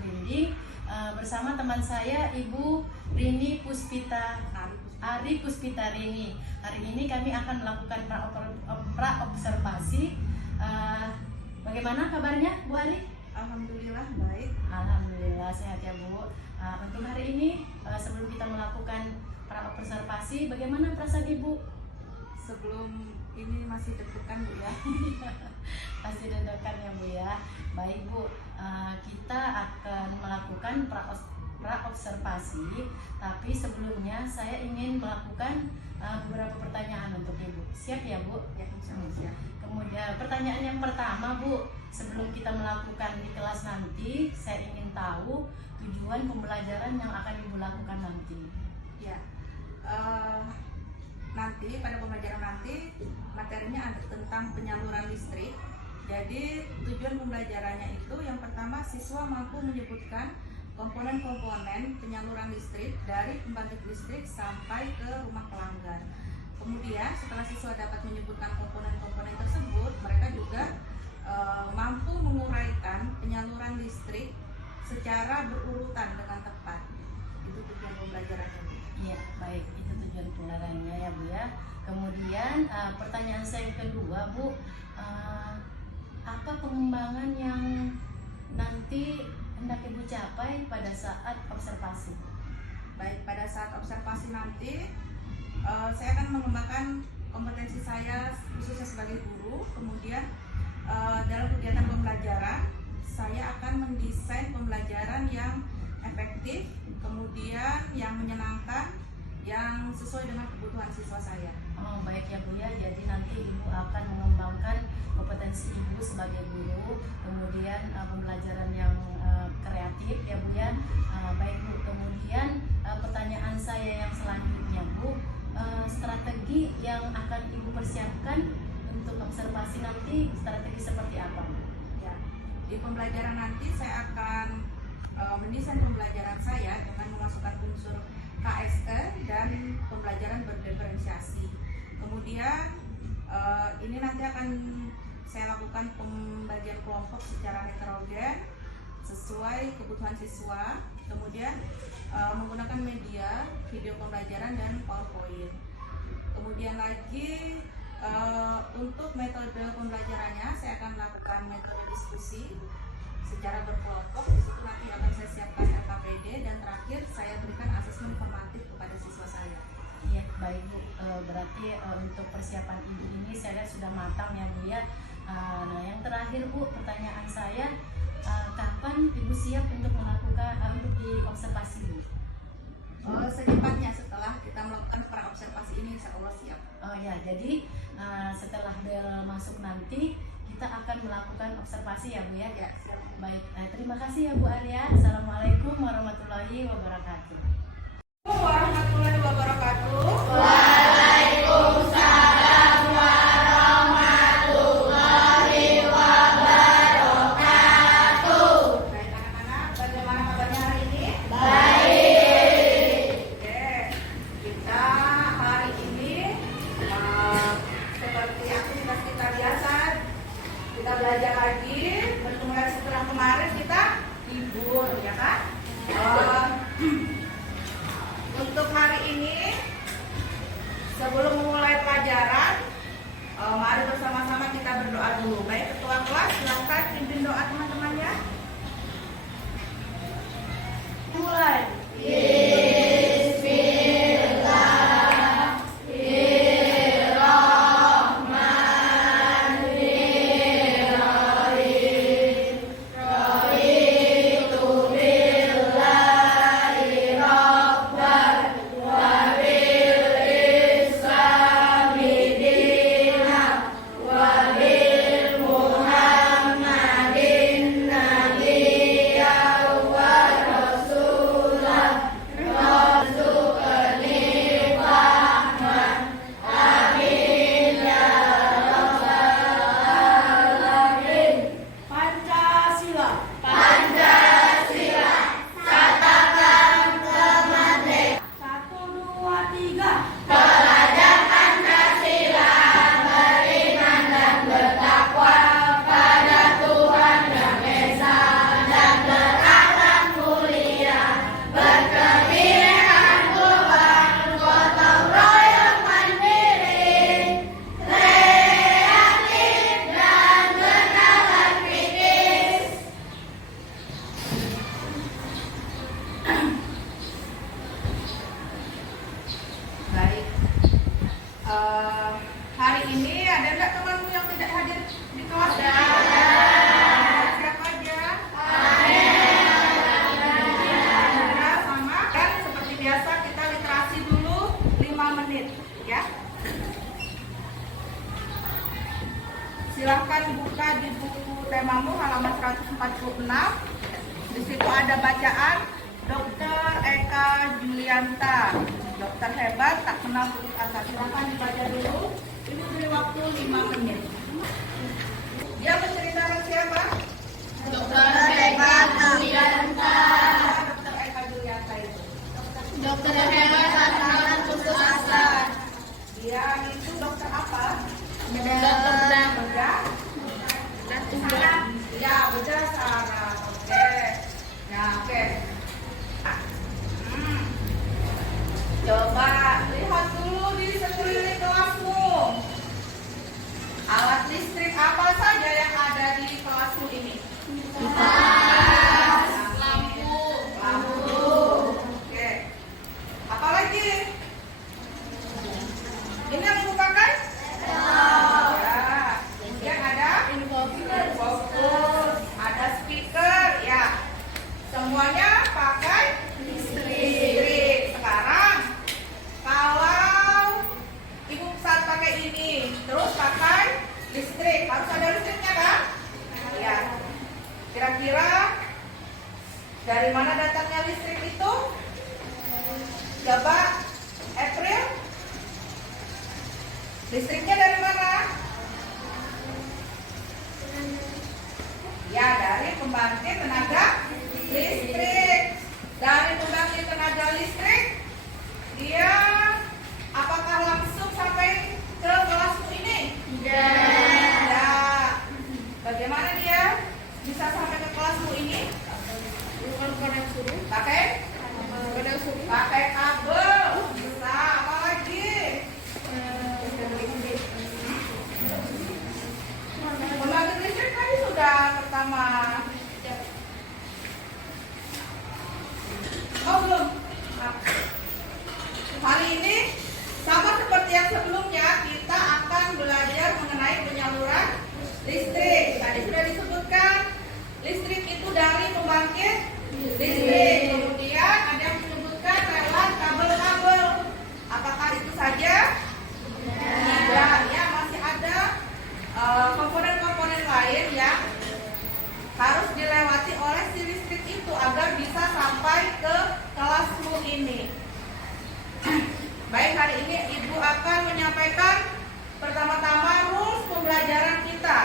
Linding bersama teman saya Ibu Rini Ari Puspita Rini. Hari ini kami akan melakukan pra-observasi. Bagaimana kabarnya Bu Ari? Alhamdulillah baik. Alhamdulillah sehat ya Bu. Untuk hari ini sebelum kita melakukan pra-observasi, bagaimana perasaan Ibu? Sebelum ini masih deg-degan Bu ya. Pasti deg-degan ya Bu ya. Baik Bu, kita akan melakukan pra-observasi, tapi sebelumnya saya ingin melakukan beberapa pertanyaan untuk Ibu. Siap ya Bu? Ya, siap. Kemudian pertanyaan yang pertama Bu, sebelum kita melakukan di kelas nanti, saya ingin tahu tujuan pembelajaran yang akan Ibu lakukan nanti. Ya, nanti pada pembelajaran nanti materinya ada tentang penyaluran listrik. Jadi tujuan pembelajarannya itu yang pertama, siswa mampu menyebutkan komponen-komponen penyaluran listrik dari pembangkit listrik sampai ke rumah pelanggan. Kemudian setelah siswa dapat menyebutkan komponen-komponen tersebut, mereka juga mampu menguraikan penyaluran listrik secara berurutan dengan tepat. Itu tujuan pembelajarannya Bu. Iya, baik, itu tujuan pembelajarannya ya Bu ya. Kemudian pertanyaan saya yang kedua Bu, apa pengembangan yang nanti hendak Ibu capai pada saat observasi? Baik, pada saat observasi nanti saya akan mengembangkan kompetensi saya khususnya sebagai guru. Kemudian dalam kegiatan pembelajaran saya akan mendesain pembelajaran yang efektif, kemudian yang menyenangkan, yang sesuai dengan kebutuhan siswa saya. Oh, baik ya Bu ya. Jadi nanti Ibu akan mengembangkan kompetensi Ibu sebagai guru, kemudian pembelajaran yang kreatif ya Bu ya. Baik Bu. Kemudian pertanyaan saya yang selanjutnya Bu, strategi yang akan Ibu persiapkan untuk observasi nanti, strategi seperti apa? Ya, di pembelajaran nanti saya akan mendesain pembelajaran saya dengan memasukkan unsur KSE dan pembelajaran berdiferensiasi. Kemudian ini nanti akan saya lakukan pembagian kelompok secara heterogen sesuai kebutuhan siswa. Kemudian menggunakan media video pembelajaran dan PowerPoint. Kemudian lagi untuk metode pembelajarannya saya akan melakukan metode diskusi secara berkelompok. Di situ nanti akan saya siapkan LKPD dan terakhir saya berikan asesmen formatif kepada siswa saya. Iya, baik Bu. Berarti untuk persiapan Ibu ini saya lihat sudah matang ya Bu ya. Nah, yang terakhir Bu, pertanyaan saya, kapan Ibu siap untuk melakukan untuk diobservasi Bu? Secepatnya setelah kita melakukan pra-observasi ini, insya Allah siap. Oh ya, jadi setelah bel masuk nanti kita akan melakukan observasi ya Bu ya. Ya, siap. Baik, terima kasih ya Bu Arya. Assalamualaikum warahmatullahi wabarakatuh. Warahmatullahi wabarakatuh. Waalaikumsalam warahmatullahi wabarakatuh. Baik anak-anak, bagaimana kabarnya hari ini? Baik. Oke, kita hari ini seperti aktivitas kita biasa, kita belajar lagi. Bertemu lagi setelah kemarin kita libur, ya kan? Silahkan buka di buku temamu halaman 146. Di situ ada bacaan Dr. Eka Julianta, dokter hebat tak kenal putus asa. Silahkan dibaca dulu. Ibu beri waktu 5 menit. Dia menceritakan siapa? Dokter Eka Julianta. Dokter Eka Julianta itu. Dokter hebat tak kenal putus asa. Dia itu dokter apa? Dokter Bedah. Ya, bedah saraf. Oke. Nah, oke. Coba lihat dulu di sekeliling kelasmu. Alat listrik apa saja yang ada di kelasmu ini? lampu. Lampu. Oke. Apa lagi? Ini yang ibu pakai? Ya. Kemudian ada fokus, ada speaker, ya. Semuanya pakai listrik. Sekarang kalau ibu saat pakai ini terus pakai listrik, harus ada listriknya kan? Ya. Kira-kira dari mana datangnya listrik itu? Coba April. Listriknya dari mana? Ya, dari pembangkit tenaga listrik. Dari pembangkit tenaga listrik, dia apakah langsung sampai ke kelasmu ini? Tidak. Bagaimana dia bisa sampai ke kelasmu ini? Pakai kabel. Bisa. Apa lagi? Pembangkit listrik tadi sudah pertama. Oh belum. Hari ini sama seperti yang sebelumnya, kita akan belajar mengenai penyaluran listrik. Tadi sudah disebutkan listrik itu dari pembangkit listrik. Kemudian ada yang menyebutkan lewat kabel-kabel. Apakah itu saja? Tidak. Ya, masih ada komponen-komponen lain yang harus dilewati oleh si listrik itu agar bisa sampai ke kelasmu ini. Baik, hari ini Ibu akan menyampaikan pertama-tama rules pembelajaran kita.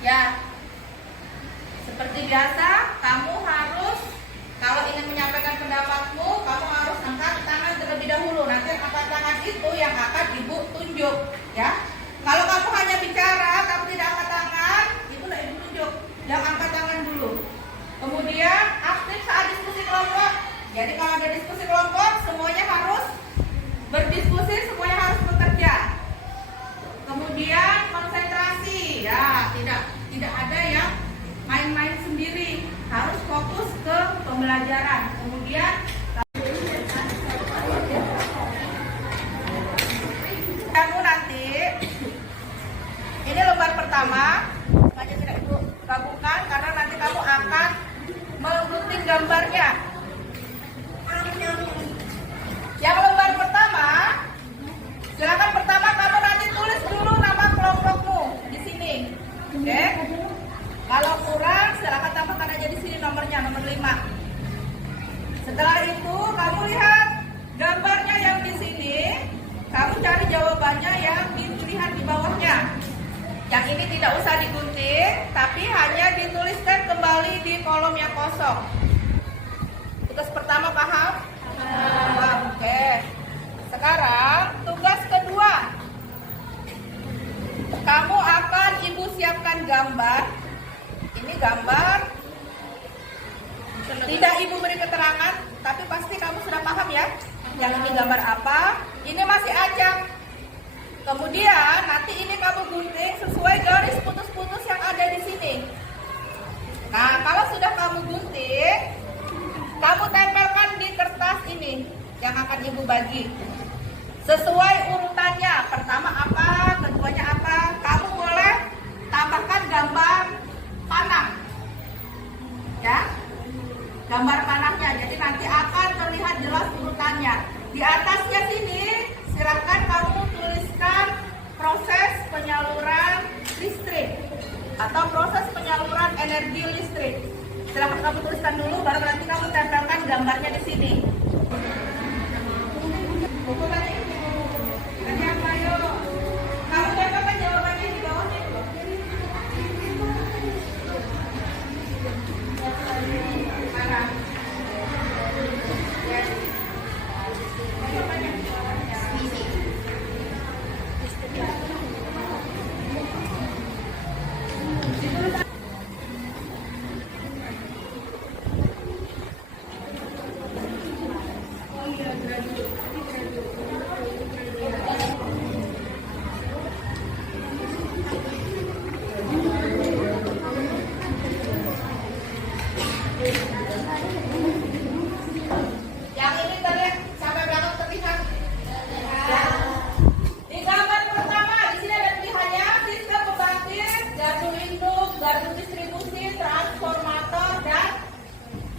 Ya, seperti biasa, kamu harus, kalau ingin menyampaikan pendapatmu, kamu harus angkat tangan terlebih dahulu. Nanti angkat tangan itu yang akan Ibu tunjuk, ya. Kalau kamu hanya bicara, kamu tidak angkat tangan, itu tidak Ibu tunjuk. Yang angkat tangan dulu. Kemudian aktif saat diskusi kelompok. Jadi kalau ada diskusi kelompok, semuanya harus berdiskusi, semuanya harus bekerja. Kemudian konsentrasi, ya, tidak ada yang main-main sendiri, harus fokus ke pembelajaran. Kemudian kamu nanti ini lembar pertama, sengaja tidak Ibu gabungkan karena nanti kamu akan menggunting gambarnya. Yang lembar pertama, silakan pertama kamu nanti tulis dulu nama kelompokmu di sini, oke? Kalau kurang, silakan tambahkan aja di sini nomornya, nomor 5. Setelah itu kamu lihat gambarnya yang di sini, kamu cari jawabannya yang dilihat di bawahnya. Yang ini tidak usah digunting, tapi hanya dituliskan kembali di kolom yang kosong. Tugas pertama paham? Oke. Sekarang tugas kedua. Kamu akan Ibu siapkan gambar. Ini gambar. Tidak Ibu beri keterangan, tapi pasti kamu sudah paham ya. Yang ini gambar apa? Ini masih acak. Kemudian nanti ini kamu gunting sesuai garis putus-putus yang ada di sini. Nah, kalau sudah kamu gunting, kamu tempelkan di kertas ini yang akan Ibu bagi. Sesuai urutannya, pertama apa, keduanya apa. Kamu boleh tambahkan gambar panah. Ya. Gambar panahnya, jadi nanti akan terlihat jelas urutannya. Di atasnya sini atau proses penyaluran energi listrik. Silahkan kamu tuliskan dulu, baru nanti kamu tempelkan gambarnya di sini. Buku tadi. Tadi apa yuk? Kamu tempelkan jawabannya di bawahnya itu. Mana? Ya. Yang ini terlihat sampai belakang terlihat. Ya. Di gambar pertama di sini ada pilihannya sistem pembangkit, gardu induk, gardu distribusi, transformator dan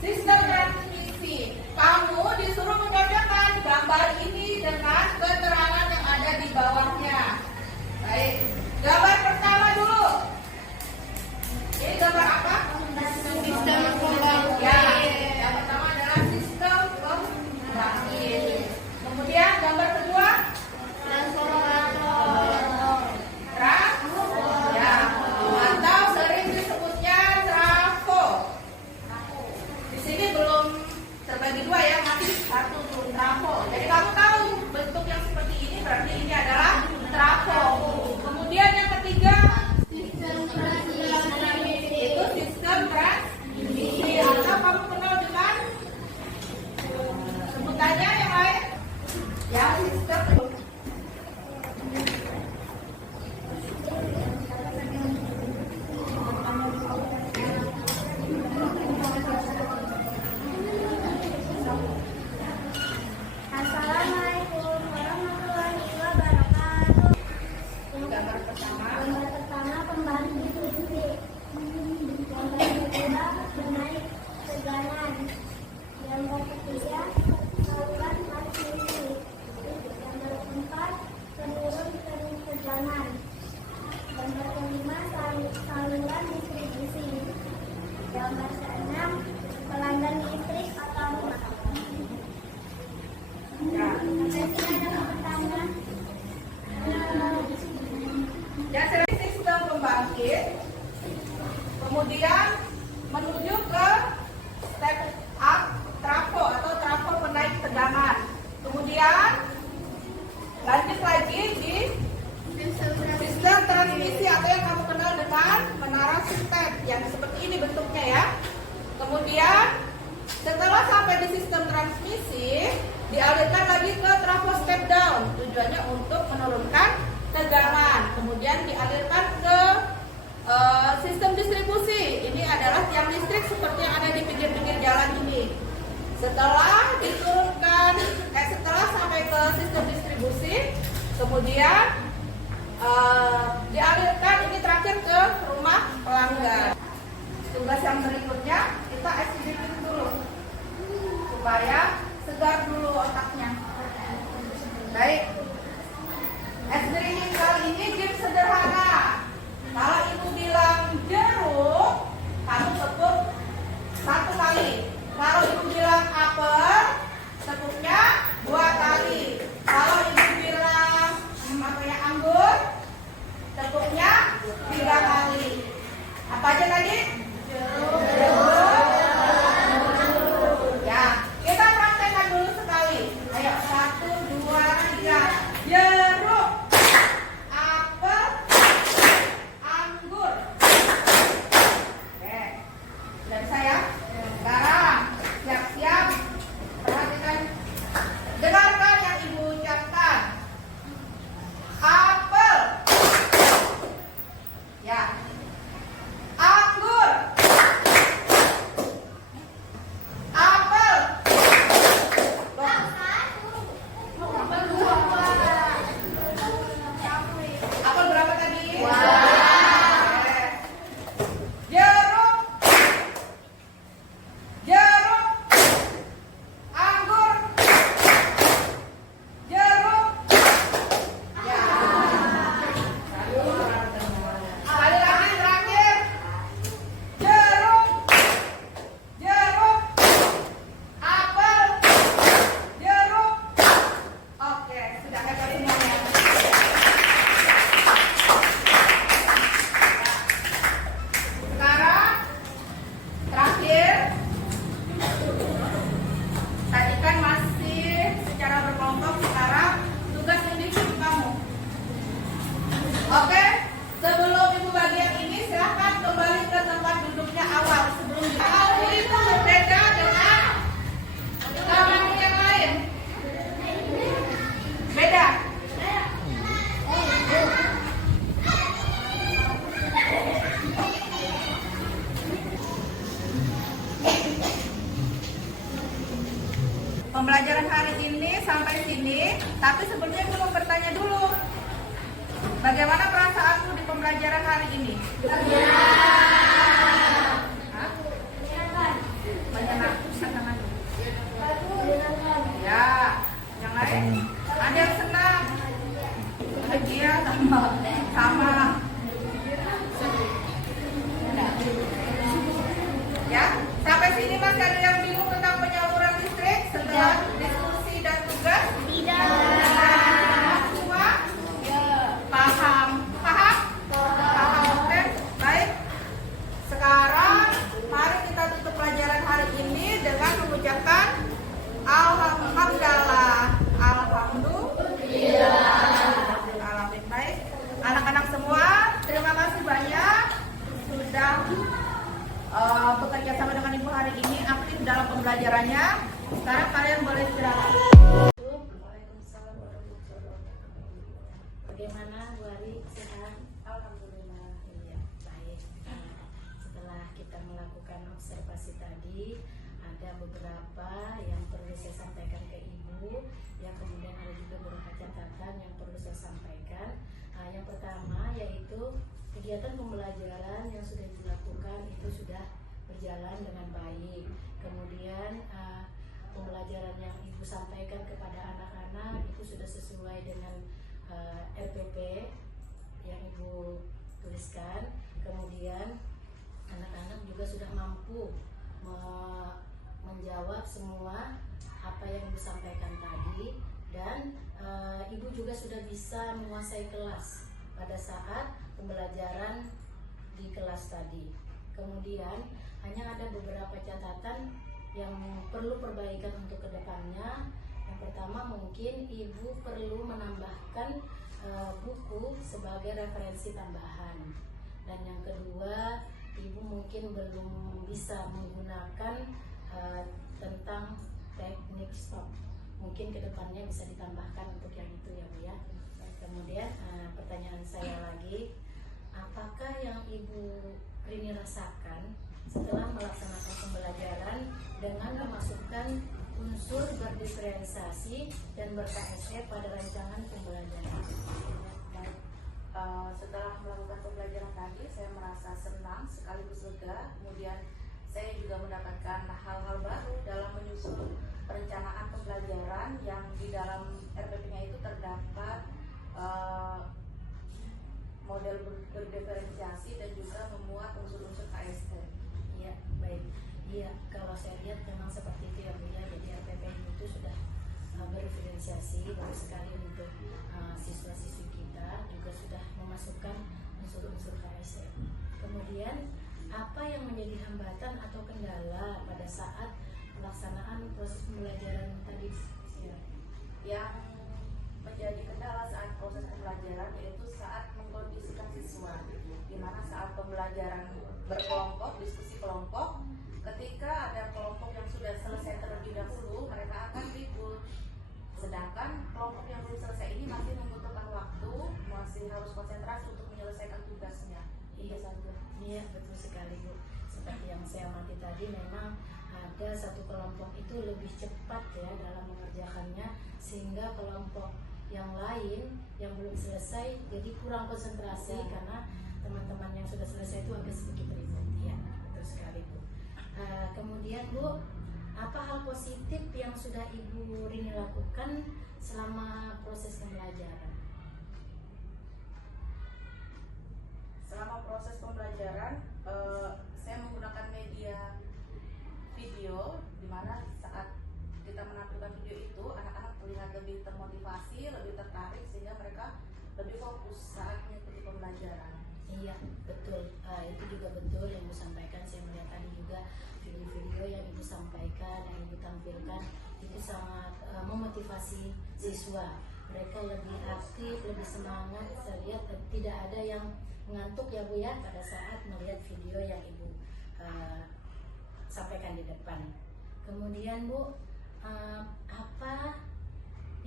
sistem transmisi. Kamu disuruh mencocokkan gambar ini dengan keterangan yang ada di bawahnya. Baik, gambar pertama dulu. Ini gambar apa? Sistem pembangkit. Ya, yang pertama adalah sistem pembangkit. Kemudian gambar kedua, ya, atau sering disebutnya trafo. Di sini belum terbagi dua ya, masih satu belum trafo. Jadi kamu tahu bentuk yang seperti ini berarti ini adalah trafo. Kemudian yang ketiga itu sistem transmisi atau kamu kenal dengan sebutannya yang lain ya sistem Assalamualaikum warahmatullahi wabarakatuh. gambar pertama. Gambar pertama pembangkit listrik. Gambar kedua menaik tegangan. Gambar ketiga saluran transmisi. Gambar keempat penurun tegangan. Gambar kelima saluran distribusi. Gambar keenam pelanggan listrik atau rumah. Ya. Ya, sistem pembangkit. Kemudian menuju ke step up trafo atau trafo penaik tegangan. Kemudian lanjut lagi di sistem transmisi atau yang kamu kenal dengan menara step yang seperti ini bentuknya ya. Kemudian setelah sampai di sistem transmisi, dialirkan lagi ke trafo step down. Tujuannya untuk menurunkan tegangan. Kemudian dialirkan ke sistem distribusi. Ini adalah tiang listrik seperti yang ada di pinggir-pinggir jalan ini. Setelah diturunkan, setelah sampai ke sistem distribusi, kemudian dialirkan ini terakhir ke rumah pelanggan. Tugas yang berikutnya kita SDP dulu supaya segar dulu otaknya. Baik, es beringin kali ini game sederhana. Kalau ibu bilang jeruk, kamu tepuk 1 kali. Kalau ibu bilang apel, tepuknya 2 kali. Kalau ibu bilang anggur, tepuknya 3 kali. Apa aja tadi? Jeruk. pembelajaran hari ini sampai sini, tapi sebelumnya Ibu mau bertanya dulu. Bagaimana perasaanmu di pembelajaran hari ini? Hah? Menyenangkan. Ya, yang lain? Ada yang senang? Bahagia sama. Ya, sampai sini masih ada yang bingung tentang penyaluran listrik setelah diskusi dan tugas? Tidak. Semua? Paham? Paham? Paham, oke? Baik. Sekarang mari kita tutup pelajaran hari ini dengan mengucapkan Alhamdulillah. Alhamdulillah. Baik. Anak-anak semua, terima kasih banyak sudah bekerja sama dengan Ibu hari ini, aktif dalam pembelajarannya. Sekarang kalian boleh istirahat. Waalaikumsalam warahmatullahi wabarakatuh. Bagaimana Bu Ari? Sehat? Alhamdulillah. Iya, baik. Setelah kita melakukan observasi tadi, ada beberapa yang perlu saya sampaikan ke Ibu. Ya, kemudian ada juga beberapa catatan yang perlu saya sampaikan. Yang pertama yaitu kegiatan pembelajaran yang sudah dilakukan itu sudah berjalan dengan baik. Kemudian pembelajaran yang Ibu sampaikan kepada anak-anak itu sudah sesuai dengan RPP yang Ibu tuliskan. Kemudian anak-anak juga sudah mampu menjawab semua apa yang Ibu sampaikan tadi, dan Ibu juga sudah bisa menguasai kelas pada saat pembelajaran di kelas tadi. Kemudian hanya ada beberapa catatan yang perlu perbaikan untuk kedepannya. Yang pertama, mungkin Ibu perlu menambahkan buku sebagai referensi tambahan. Dan yang kedua, Ibu mungkin belum bisa menggunakan tentang teknik stop. Mungkin kedepannya bisa ditambahkan untuk yang itu ya Bu ya. Kemudian pertanyaan saya lagi, apakah yang Ibu Rini rasakan setelah melaksanakan pembelajaran dengan memasukkan unsur berdiferensiasi dan ber-KSE pada rancangan pembelajaran? Baik. Setelah melakukan pembelajaran tadi, saya merasa senang sekaligus lega. Kemudian saya juga mendapatkan hal-hal baru dalam menyusun perencanaan pembelajaran yang di dalam RPP-nya itu terdapat model berdiferensiasi dan juga memuat unsur-unsur KSE. Iya, baik. Iya, kalau saya lihat memang seperti itu ya Bu ya. Jadi RPP itu sudah berdiferensiasi, bagus sekali untuk siswa-siswi kita, juga sudah memasukkan unsur-unsur KSE. Kemudian apa yang menjadi hambatan atau kendala pada saat pelaksanaan proses pembelajaran tadi? Ya. Yang menjadi kendala saat proses pembelajaran yaitu saat mengkondisikan siswa, di mana saat pembelajaran berkelompok, diskusi kelompok, ketika ada kelompok yang sudah selesai terlebih dahulu, mereka akan ribut. Sedangkan kelompok yang belum selesai ini masih membutuhkan waktu, masih harus konsentrasi untuk menyelesaikan tugasnya. Iya, iya, betul sekali Bu. Seperti yang saya amati tadi, memang ada satu kelompok itu lebih cepat ya dalam mengerjakannya, sehingga kelompok yang lain yang belum selesai jadi kurang konsentrasi karena teman-teman yang sudah selesai itu agak sedikit ribut. Ya, betul sekali Bu. Kemudian Bu, apa hal positif yang sudah Ibu Rini lakukan selama proses pembelajaran? Selama proses pembelajaran, saya menggunakan media video, di mana saat kita menampilkan video itu, anak-anak terlihat lebih termotivasi, lebih tertarik, sehingga mereka lebih fokus saat mengikuti pembelajaran. Iya, betul. Itu juga betul yang Ibu sampaikan. Saya melihat tadi juga video-video yang Ibu sampaikan, yang Ibu tampilkan, itu sangat memotivasi siswa. Mereka lebih aktif, lebih semangat. Saya lihat tidak ada yang mengantuk ya Bu ya pada saat melihat video yang Ibu sampaikan di depan. Kemudian Bu, apa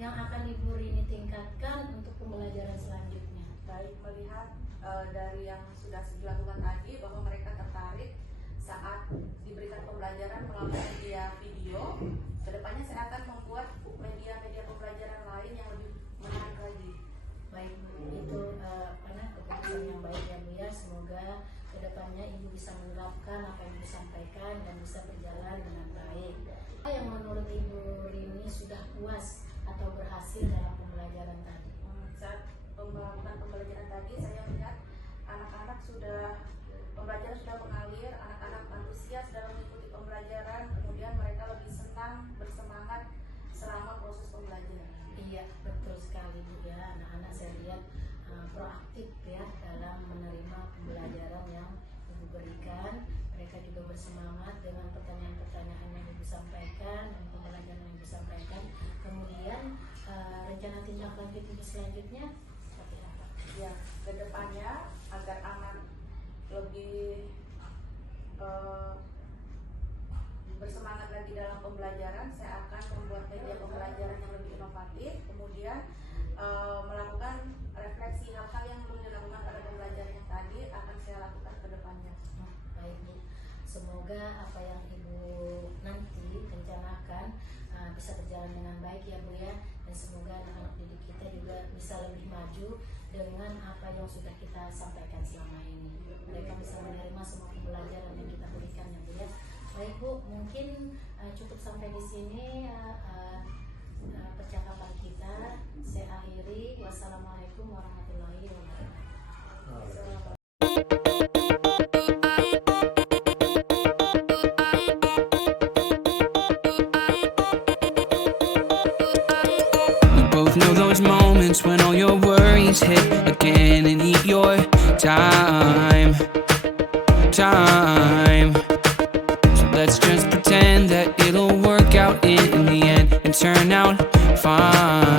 yang akan Ibu Rini tingkatkan untuk pembelajaran selanjutnya? Baik, melihat dari yang sudah dilakukan tadi bahwa mereka tertarik saat diberikan pembelajaran melalui media video, kedepannya saya akan bisa menerapkan apa yang disampaikan dan bisa berjalan dengan baik. Apa yang menurut Ibu Rini sudah puas atau berhasil dalam pembelajaran tadi? Saat melakukan pembelajaran tadi, saya melihat anak-anak pembelajaran sudah mengalir, anak-anak antusias dalam mengikuti pembelajaran, kemudian mereka lebih senang, bersemangat selama proses pembelajaran. Iya, betul sekali Bu ya. Anak-anak saya lihat proaktif ya dalam menerima pembelajaran yang Ibu berikan. Mereka juga bersemangat dengan pertanyaan-pertanyaan yang Ibu sampaikan dan pembelajaran yang Ibu sampaikan. Kemudian rencana tindak lanjut Ibu selanjutnya seperti apa? Ya, kedepannya agar anak lebih bersemangat lagi dalam pembelajaran, saya akan membuat media pembelajaran yang lebih inovatif, kemudian melakukan refleksi hal-hal yang belum dilakukan pada pembelajaran yang tadi akan saya lakukan ke depannya. Baik Bu, semoga apa yang Ibu nanti rencanakan bisa berjalan dengan baik ya Bu ya, dan semoga anak-anak didik kita juga bisa lebih maju dengan apa yang sudah kita sampaikan selama ini. Mereka bisa menerima semua pembelajaran yang kita berikan ya Bu ya. Baik Bu, mungkin cukup sampai di sini percakapan kita. Saya akhiri. Wassalamualaikum warahmatullahi wabarakatuh. Both know those moments when all your worries hit again and eat your time. So let's just pretend that it'll work out in the end and turn out fine.